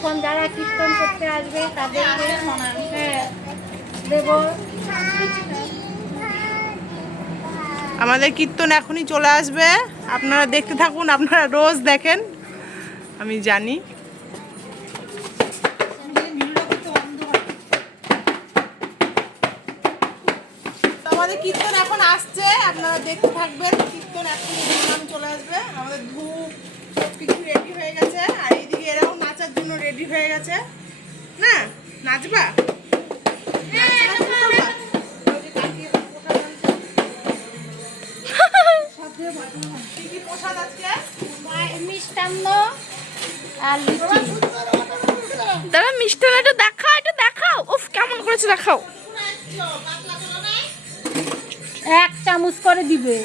এখন যারা কীর্তন করতে আসবে তাদেরকে হ্যাঁ দেব। আমাদের কীর্তন এখনই চলে আসবে, আপনারা দেখতে থাকুন। আপনারা রোজ দেখেন, আমি জানি। আমাদের কীর্তন এখন আসছে, আপনারা দেখতে থাকবেন। কীর্তন এখনই নাম চলে আসবে। আমাদের ধূপ সব কিছু রেডি হয়ে গেছে, আর এইদিকে এরাও নাচার জন্য রেডি হয়ে গেছে। না নাচবা? কি কি প্রসাদ আজকে? মিষ্টান্ন আর লুচি। দাদা মিষ্টান্নটা দেখাও, এটা দেখাও। উফ কেমন করেছে দেখাও। 1 চামচ করে দিবে।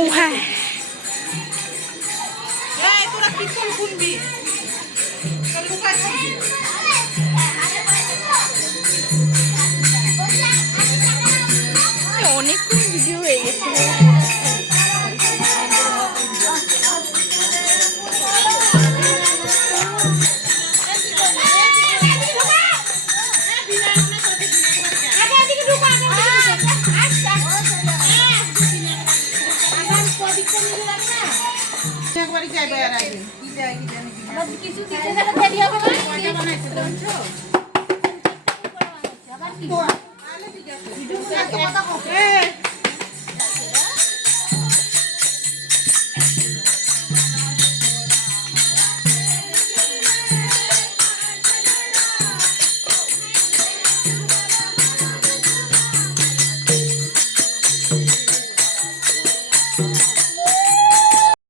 ও হ্যাঁ, এই তোরা কীর্তন শুনবি, তোরা লুকায় থাকবি। অনেকক্ষণ ভিডিও হয়ে গেছে। কিছু দিতে গেলে দেরি হবে না। এই